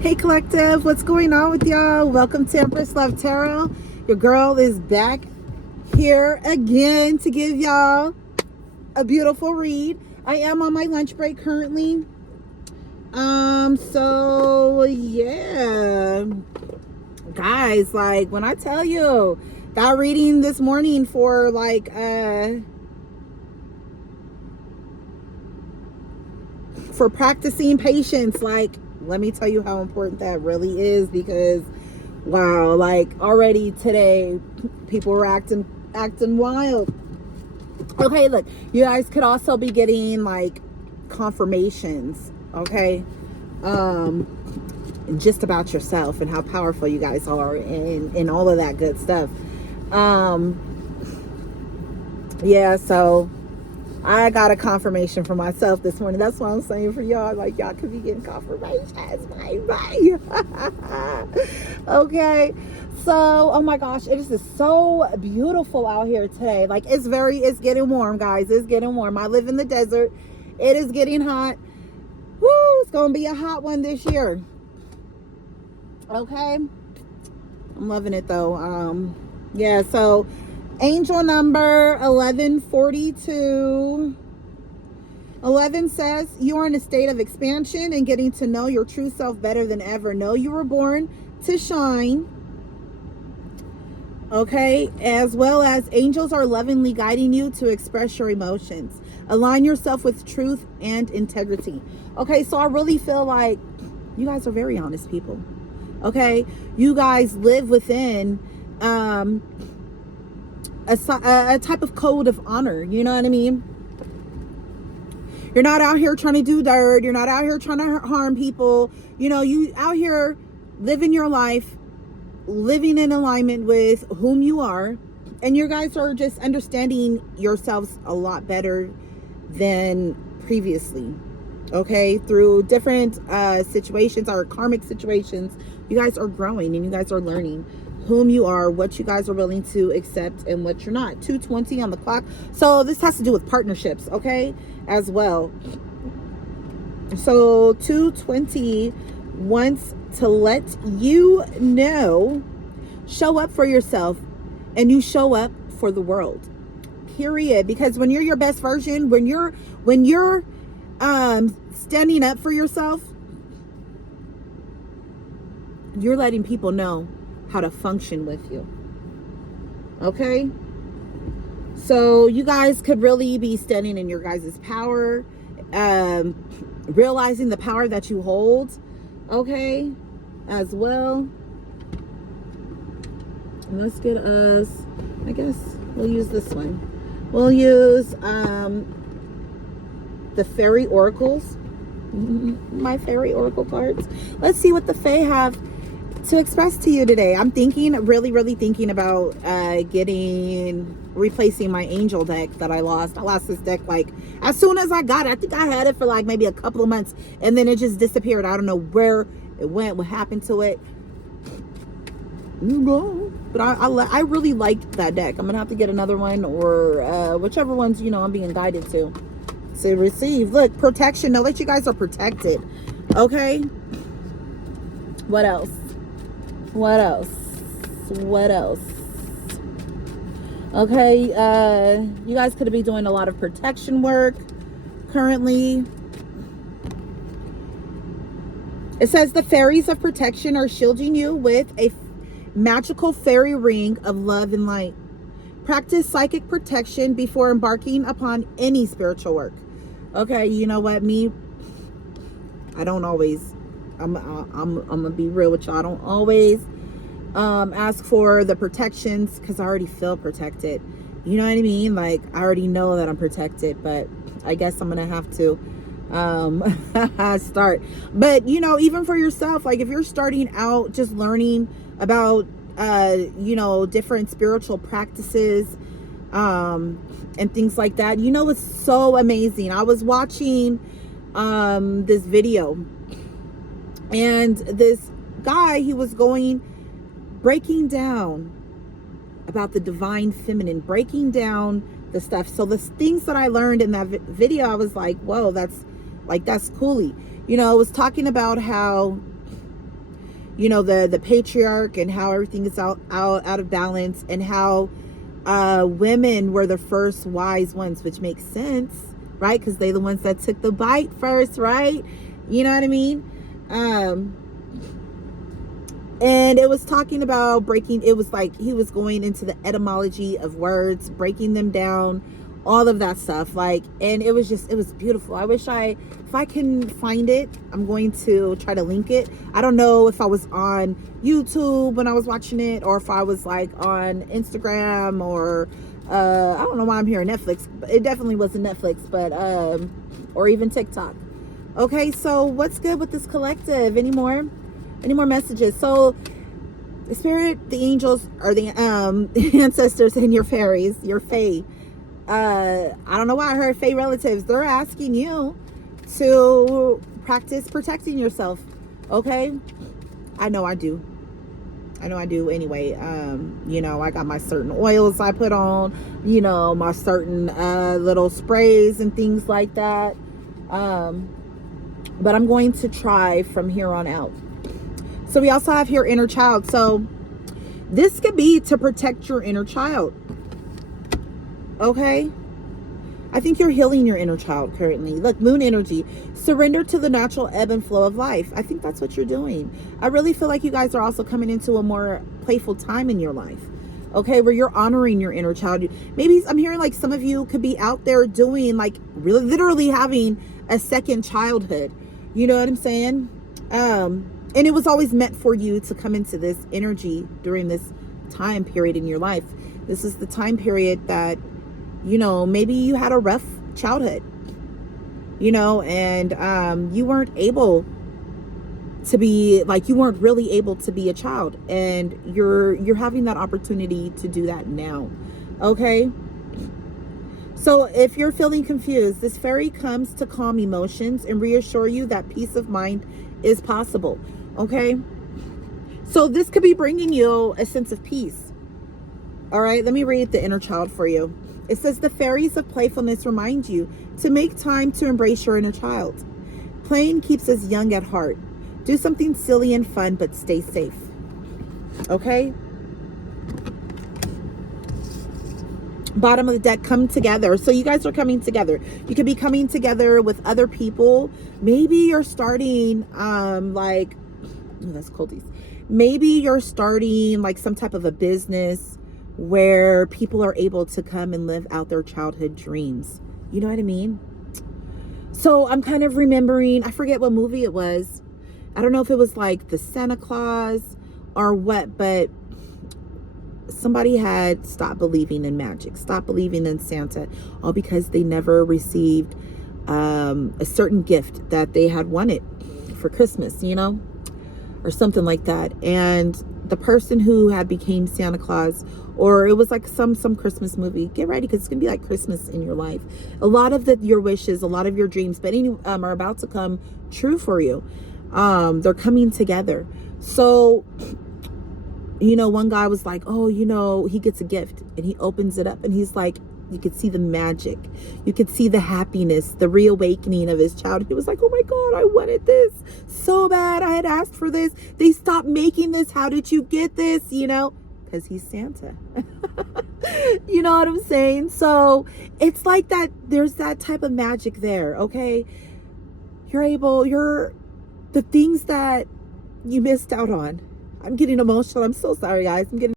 Hey collective, what's going on with y'all? Welcome to Empress Love Tarot. Your girl is back here again to give y'all a beautiful read. I am on my lunch break currently. So yeah. Guys, like when I tell you, got reading this morning for for practicing patience, like let me tell you how important that really is, because wow, like already today people were acting wild. Okay, look, you guys could also be getting like confirmations, okay, just about yourself and how powerful you guys are, and all of that good stuff. Yeah, so I got a confirmation for myself this morning. That's what I'm saying for y'all. Like, y'all could be getting confirmations. Bye. Okay. So, oh my gosh, it is just so beautiful out here today. Like, it's getting warm, guys. It's getting warm. I live in the desert. It is getting hot. Woo, it's going to be a hot one this year. Okay. I'm loving it, though. Yeah, so angel number 1142. 11 says, you are in a state of expansion and getting to know your true self better than ever. Know you were born to shine. Okay, as well as angels are lovingly guiding you to express your emotions. Align yourself with truth and integrity. Okay, so I really feel like you guys are very honest people. Okay, you guys live within a type of code of honor. You know what I mean? You're not out here trying to do dirt. You're not out here trying to harm people. You know, you out here living your life, living in alignment with whom you are. And you guys are just understanding yourselves a lot better than previously. Okay, through different situations or karmic situations, you guys are growing and you guys are learning whom you are, what you guys are willing to accept and what you're not. 2:20 on the clock. So this has to do with partnerships, okay, as well. So 2:20 wants to let you know, show up for yourself and you show up for the world, period. Because when you're your best version, when you're standing up for yourself, you're letting people know how to function with you. Okay, so you guys could really be standing in your guys' power, realizing the power that you hold, okay, as well. And let's get us, I guess we'll use this one. We'll use the fairy oracles, my fairy oracle cards. Let's see what the fae have to express to you today. I'm really thinking about replacing my angel deck that I lost. I lost this deck like as soon as I got it. I think I had it for like maybe a couple of months and then it just disappeared. I don't know where it went, what happened to it. But I really liked that deck. I'm gonna have to get another one, or whichever ones, you know, I'm being guided to receive. Look, protection. Know that you guys are protected. Okay, what else? Okay, you guys could be doing a lot of protection work currently. It says the fairies of protection are shielding you with a magical fairy ring of love and light. Practice psychic protection before embarking upon any spiritual work. Okay, you know what, I don't always, I'm gonna be real with y'all. I don't always ask for the protections because I already feel protected. You know what I mean? Like, I already know that I'm protected, but I guess I'm gonna have to start. But you know, even for yourself, like if you're starting out just learning about you know, different spiritual practices and things like that, you know, it's so amazing. I was watching this video, and this guy, he was breaking down about the divine feminine, breaking down the stuff. So the things that I learned in that video, I was like, whoa, that's coolie. You know, it was talking about how, you know, the patriarch and how everything is out of balance, and how women were the first wise ones, which makes sense, right? Because they're the ones that took the bite first, right? You know what I mean? And it was talking about breaking, it was like he was going into the etymology of words, breaking them down, all of that stuff. Like, and it was beautiful. I wish if I can find it, I'm going to try to link it. I don't know if I was on YouTube when I was watching it, or if I was like on Instagram, or I don't know why I'm here on Netflix. It definitely wasn't Netflix, but or even TikTok. Okay, so what's good with this collective? Any more messages? So the spirit, the angels, or the ancestors, and your fairies, your fae, I don't know why I heard fae relatives, they're asking you to practice protecting yourself. Okay, I know I do anyway. You know, I got my certain oils I put on, you know, my certain little sprays and things like that, but I'm going to try from here on out. So we also have here inner child. So this could be to protect your inner child. Okay? I think you're healing your inner child currently. Look, moon energy. Surrender to the natural ebb and flow of life. I think that's what you're doing. I really feel like you guys are also coming into a more playful time in your life. Okay, where you're honoring your inner child. Maybe I'm hearing like some of you could be out there doing like really literally having a second childhood. You know what I'm saying? And it was always meant for you to come into this energy during this time period in your life. This is the time period that, you know, maybe you had a rough childhood, you know, and you weren't able to be like, you weren't really able to be a child, and you're having that opportunity to do that now. Okay, so if you're feeling confused, this fairy comes to calm emotions and reassure you that peace of mind is possible. Okay, so this could be bringing you a sense of peace. All right, let me read the inner child for you. It says, the fairies of playfulness remind you to make time to embrace your inner child. Playing keeps us young at heart. Do something silly and fun, but stay safe. Okay? Bottom of the deck, come together. So you guys are coming together. You could be coming together with other people. Maybe you're starting like, oh, that's coldies. Maybe you're starting like some type of a business where people are able to come and live out their childhood dreams. You know what I mean? So I'm kind of remembering, I forget what movie it was. I don't know if it was like the Santa Claus or what, but somebody had stopped believing in magic, stopped believing in Santa, all because they never received a certain gift that they had wanted for Christmas, you know, or something like that. And the person who had became Santa Claus, or it was like some Christmas movie, get ready, because it's gonna be like Christmas in your life. A lot of your wishes, a lot of your dreams, but are about to come true for you. They're coming together. So, you know, one guy was like, oh, you know, he gets a gift and he opens it up and he's like, you could see the magic, you could see the happiness, the reawakening of his child. He was like, oh my God, I wanted this so bad. I had asked for this. They stopped making this. How did you get this? You know, because he's Santa. You know what I'm saying? So it's like that. There's that type of magic there. Okay. The things that you missed out on. I'm getting emotional. I'm so sorry, guys. I'm getting